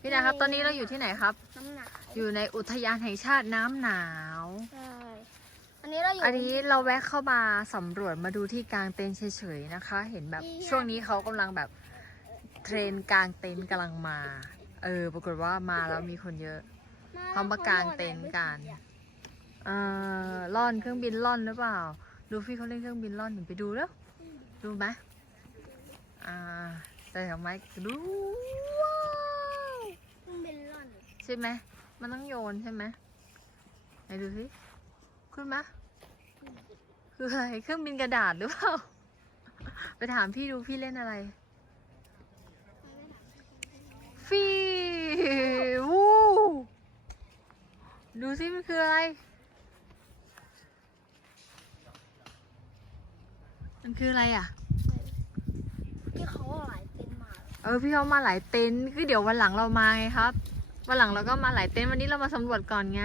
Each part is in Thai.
พี่นะครับ ตอนนี้เราอยู่ที่ไหนครับ น้ำหนักอยู่ในอุทยานแห่งชาติน้ำหนาว ใช่อันนี้เราอยู่ อันนี้เราแวะเข้ามาสำรวจมาดูที่กลางเต็นท์เฉยๆนะคะ เห็นแบบช่วงนี้เขากำลังแบบเทรนกลางเต็นท์กำลังมา เออ ปรากฏว่ามาแล้วมีคนเยอะ เขามากางเต็นท์กัน เอ่อล่อนเครื่องบินล่อนหรือเปล่า ดูพี่เขาเล่นเครื่องบินล่อนหนูไปดูแล้วดูไหมอ่าแต่ทำไมดูว้าว เครื่องบินล่อน ใช่ไหมมันต้องโยนใช่ไหมไหนดูสิขึ้นไหมคืออะไรเครื่องบินกระดาษหรือเปล่า ไปถามพี่ดูพี่เล่นอะไร ฟีวู้ดูสิมันคืออะไร มันคืออะไรอะที่เขาเอาหลายเต็นท์มา เออพี่เขามาหลายเต็นท์คือเดี๋ยววันหลังเรามาไงครับ วันหลังเราก็มาหลายเต็นท์วันนี้เรามาสำรวจก่อนไง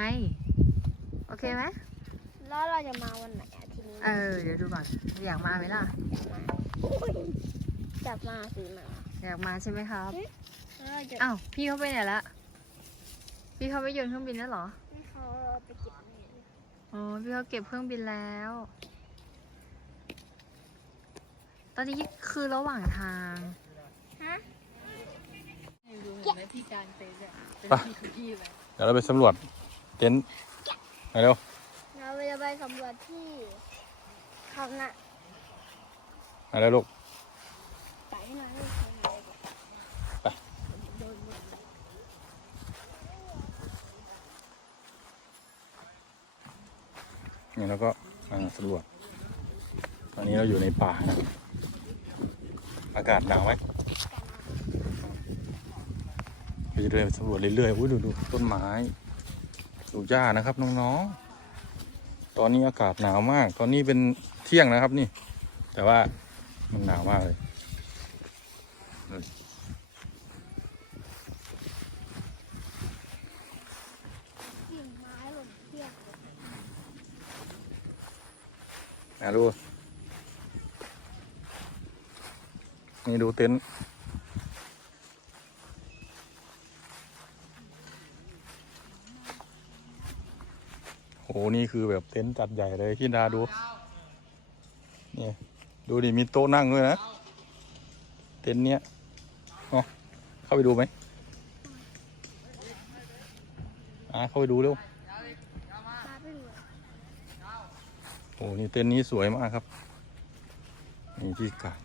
โอเคไหมแล้วเราจะมาวันไหนอะทีนี้เออ เดี๋ยวดูก่อน อยากมาไหมล่ะ จับมาสีมา อยากมาใช่ไหมครับ แล้วเราจะอ้าวพี่เขาไปไหนละ พี่เขาไปโยนเครื่องบินแล้วเหรอ ให้เขาไปเก็บเงินอ๋อ พี่เขาเก็บเครื่องบินแล้ว ตอนนี้คือระหว่างทาง ฮะดูเห็นไหมพี่กลางเต็นท์เนี่ยเป็นไปที่ทุกที่เลยเดี๋ยวเราไปสำรวจเต็นท์มาเร็วเราจะไปสำรวจที่เขาน่ะมาเร็วลูกไต่มาเลยเขาน่ะเลยก่อนนี่เราก็มาสำรวจตอนนี้เราอยู่ในป่านะอากาศหนาวไหม เราจะเดินสำรวจเรื่อยๆอุ้ยดูดูต้นไม้ดูหญ้านะครับน้องๆ ตอนนี้อากาศหนาวมาก ตอนนี้เป็นเที่ยงนะครับนี่ แต่ว่ามันหนาวมากเลยกิ่งไม้หล่นเทียบนะดู นี่ดูเต็นท์ โหนี่คือแบบเต็นท์จัดใหญ่เลยพี่ดาดูนี่ดูดิมีโต๊ะนั่งด้วยนะเต็นท์เนี้ยเอาเข้าไปดูไหมอะเข้าไปดูเร็วโอ้นี่เต็นท์นี้สวยมากครับนี่ที่กาด